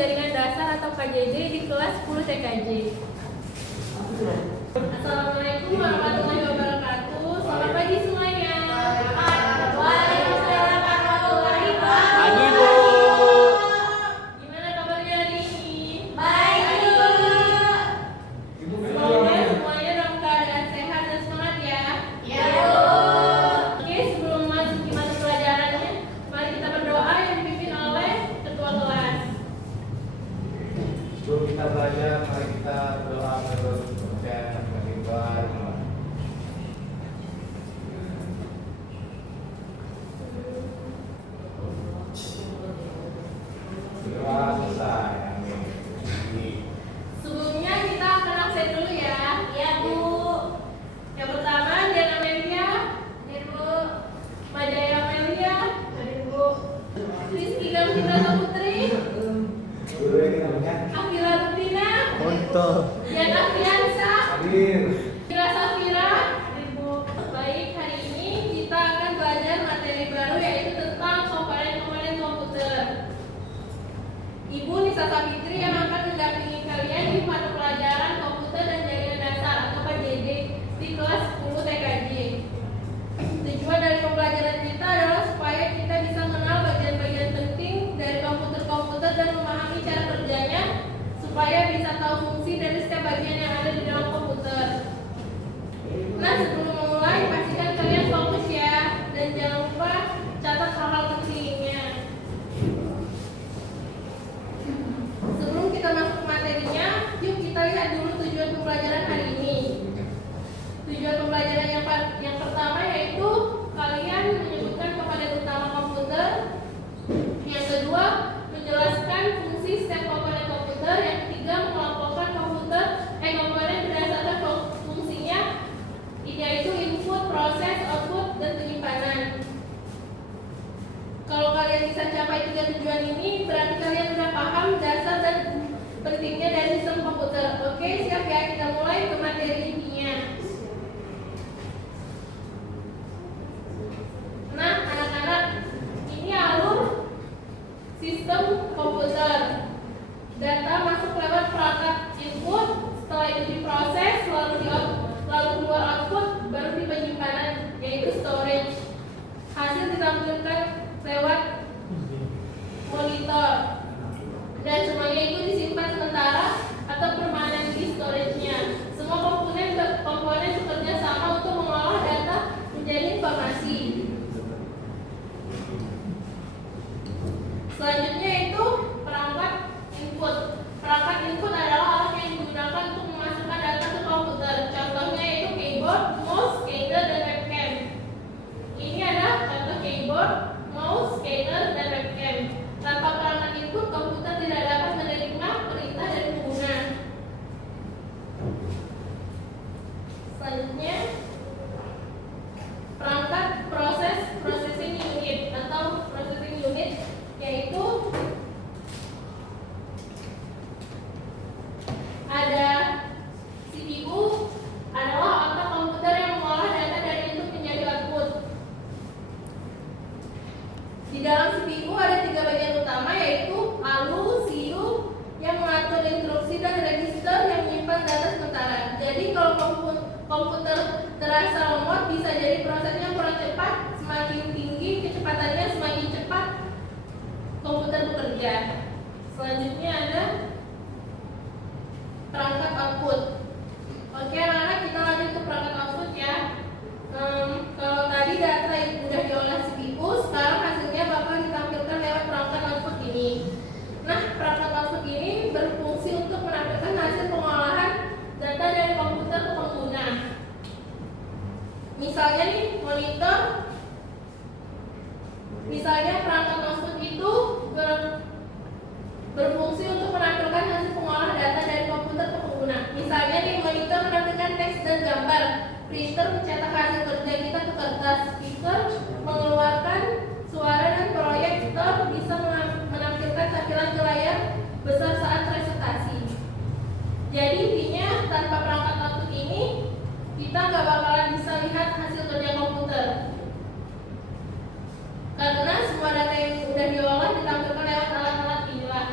Jaringan Dasar atau KJJ di kelas 10 TKJ. Assalamualaikum warahmatullahi wabarakatuh. Selamat pagi semuanya. Waalaikumsalam warahmatullahi wabarakatuh. Pagi, Bu. Gimana kabarnya hari ini? Baik, Bu. Semoga semuanya dalam keadaan sehat dan semangat ya. Ya, Bu. Oke, sebelum masuk ke mata pelajarannya, mari kita berdoa yang dipimpin oleh ketua kelas. Sebelum kita belajar, mari kita berdoa dulu. Berdoa selesai. Amin. Sebelumnya kita akan absen dulu ya. Ya, Bu. Yang pertama, Diana Amelia, Ya, Bu. Majaya Amelia, Bu. Rizky Gamsita Putri, Guru yang namanya Afila Rupina, Untuk Dian Afiansa, hadir. Fira Safira. Baik, hari ini kita akan belajar materi baru yaitu tentang komponen-komponen komputer. Ibu Nisa Savitri yang akan mendampingi kalian di mata pelajaran komputer dan jaringan dasar atau KJJ di kelas 10 TKJ. Tujuan dari pembelajaran kita adalah supaya kita bisa mengenal bagian-bagian penting dari komputer-komputer dan memahami cara kerjanya supaya bisa tahu fungsi dari setiap bagian yang ada di dalam komputer. Nah, sebelum memulai, pastikan kalian fokus ya dan jangan lupa catat hal-hal pentingnya. Sebelum kita masuk ke materinya, yuk kita lihat dulu tujuan pembelajaran hari ini. Tujuan pembelajaran yang pertama yaitu kalian menyebutkan komponen utama komputer. Yang kedua, menjelaskan fungsi setiap komponen komputer. Yang ketiga, mengelompokkan komponen berdasarkan fungsinya, yaitu input, proses, output, dan penyimpanan. Kalau kalian bisa capai 3 tujuan ini, berarti kalian sudah paham dasar dan pentingnya dari sistem komputer. Oke, siap ya, kita mulai ke materi intinya. Nah, anak-anak, ini alur sistem komputer. Data masuk lewat perangkat input, setelah itu diproses, lalu keluar output, baru di penyimpanan, yaitu storage. Hasil ditampilkan lewat monitor, dan semuanya itu disimpan sementara atau permanen di storage-nya. Semua komponen bekerja sama untuk mengolah data menjadi informasi. Selanjutnya itu perangkat input. Perangkat input adalah alat yang digunakan untuk memasukkan data ke komputer. Contohnya yaitu keyboard, mouse, scanner, dan webcam. Ini adalah contoh keyboard, mouse, scanner, dan webcam. Tanpa perangkat input, komputer tidak dapat menerima perintah dari pengguna. Selanjutnya, perangkat processing unit atau processing unit, yaitu ada CPU, adalah otak komputer yang mengolah data dari input menjadi output. Di dalam CPU ada 3 bagian utama, yaitu ALU, CU yang mengatur instruksi, dan register yang menyimpan data sementara. Jadi kalau komputer terasa lemot, bisa jadi prosesnya kurang cepat. Semakin tinggi kecepatannya, semakin cepat komputer bekerja. Selanjutnya ada perangkat output. Oke anak-anak, kita lanjut ke perangkat output ya. Kalau tadi data sudah diolah CPU, sekarang hasilnya bakal ditampilkan lewat perangkat output ini. Nah, perangkat output ini berfungsi untuk menampilkan hasil pengolahan data dari komputer ke pengguna. Misalnya nih, monitor. Misalnya perangkat output itu berfungsi untuk menampilkan hasil pengolah data dari komputer ke pengguna. Misalnya nih, monitor menampilkan teks dan gambar, printer mencetak hasil kerja kita ke kertas, speaker mengeluarkan suara, dan proyektor bisa menampilkan tampilan ke layar besar saat presentasi. Jadi intinya, tanpa perangkat output ini kita nggak bakalan bisa lihat hasil kerja komputer, karena semua data yang sudah diolah ditampilkan lewat alat-alat inilah.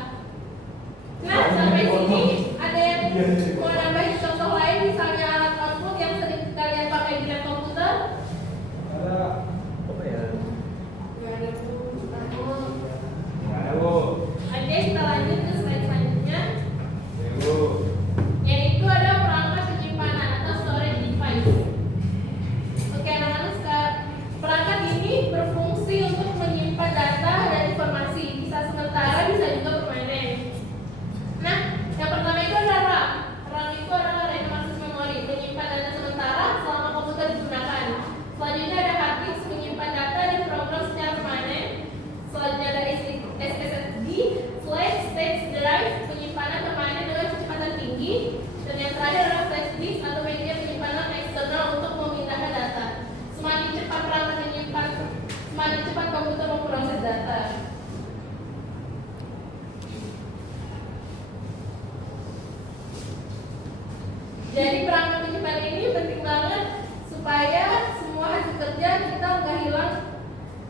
Jadi perangkat penyimpanan ini penting banget supaya semua hasil kerja kita nggak hilang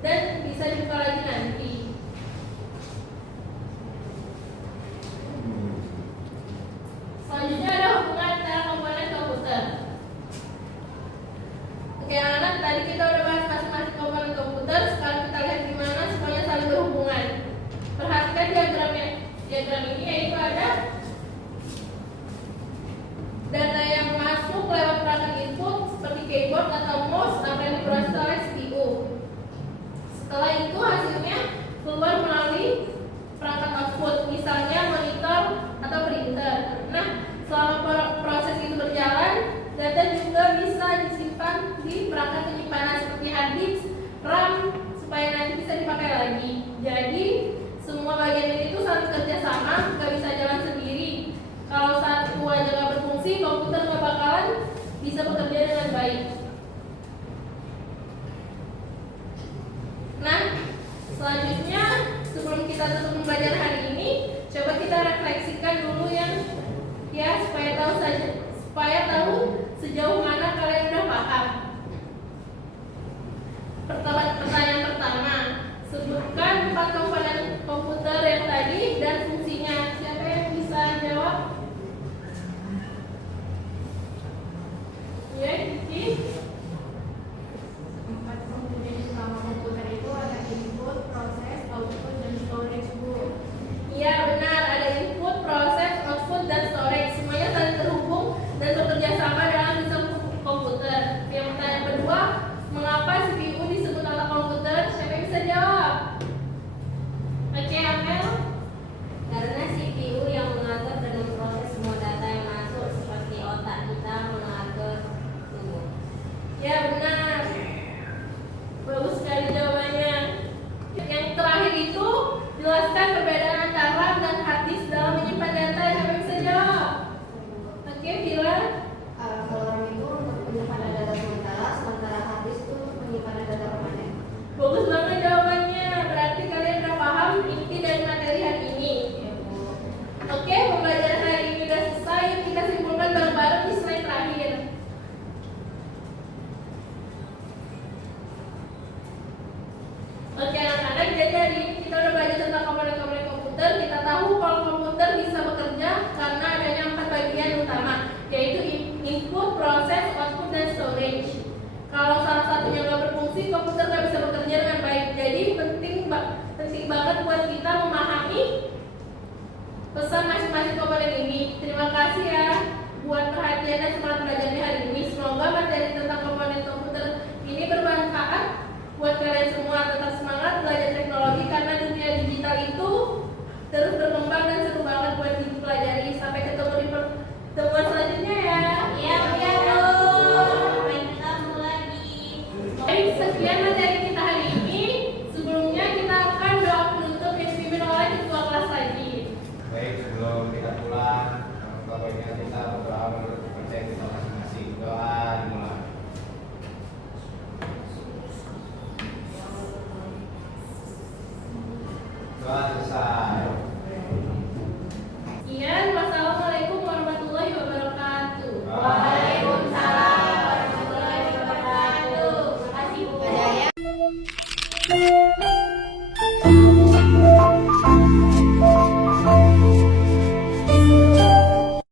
dan bisa dibuka lagi nanti. Selanjutnya ada hubungan antara komponen komputer. Oke anak-anak, tadi kita udah bahas masing-masing komponen komputer. Sekarang kita lihat gimana semuanya saling berhubungan. Perhatikan diagramnya. Diagram ini yaitu ada data yang masuk lewat perangkat input seperti keyboard atau mouse akan diproses oleh CPU. Setelah itu hasilnya keluar melalui perangkat output, misalnya monitor atau printer. Nah, selama proses itu berjalan, data juga bisa disimpan di perangkat penyimpanan seperti hard disk, RAM, supaya nanti bisa dipakai lagi. Jadi, semua bagian ini tuh saling kerja sama, nggak bisa jalan sendiri. Kalau satu aja nggak berfungsi, komputer nggak bakalan bisa bekerja dengan baik. Nah, selanjutnya sebelum kita tutup pembelajaran hari ini, coba kita refleksikan dulu ya supaya tahu sejauh mana kalian udah paham. Pertanyaan pertama, sebutkan 4 komponen komputer yang tadi dan fungsinya. Siapa yang bisa jawab? Ya, Kiki. 4 komponen utama komputer itu ada input, proses, output, dan storage, Bu. Iya benar, ada input, proses, output, dan storage. Semuanya saling terhubung dan bekerja sama dalam sistem komputer. Yang pertanyaan kedua, mengapa CPU disebut alat komputer? Siapa yang bisa jawab? Oke, Amel. Karena CPU yang mengatur dan memproses semua data yang masuk, seperti otak kita mengatur tubuh. Ya benar. Bagus sekali jawabannya. Yang terakhir itu jelaskan perbedaan antara RAM dan hard disk dalam menyimpan data. Siapa yang bisa jawab? Oke, Vila. Kalau RAM itu untuk penyimpanan data sementara hard disk itu untuk penyimpanan data permanen. Bagus banget jawabannya. Berarti kalian udah paham inti dari materi hari ini. Oke, pembelajaran hari ini udah selesai. Yuk kita simpulkan bareng-bareng di slide terakhir. Oke anak-anak, jadi hari ini kita udah belajar tentang komponen-komponen komputer. Kita tahu kalau komputer bisa bekerja karena adanya 4 bagian utama, yaitu input, proses, output, dan storage. Kalau salah satunya nggak berfungsi, komputer nggak bisa bekerja dengan baik. Jadi penting banget buat kita memahami pesan masing-masing komponen ini. Terima kasih ya buat perhatian dan semangat belajar di hari ini. Semoga materi tentang komponen komputer ini bermanfaat buat kalian semua. Tetap semangat belajar teknologi karena dunia digital itu terus berkembang dan seru banget buat dipelajari. Sampai ketemu di pertemuan selanjutnya ya. Iya, Bu. Sampai ketemu lagi. Baik, sekian materi kita hari ini. Sebelumnya kita akan doa penutup yang dipimpin oleh ketua kelas lagi. Baik, sebelum kita pulang, baiknya kita berdoa menurut kepercayaan kita masing-masing. Doa dimulai. Doa selesai. Sekian, wassalamualaikum warahmatullahi wabarakatuh. Waalaikumsalam warahmatullahi wabarakatuh. Terima kasih, Bu.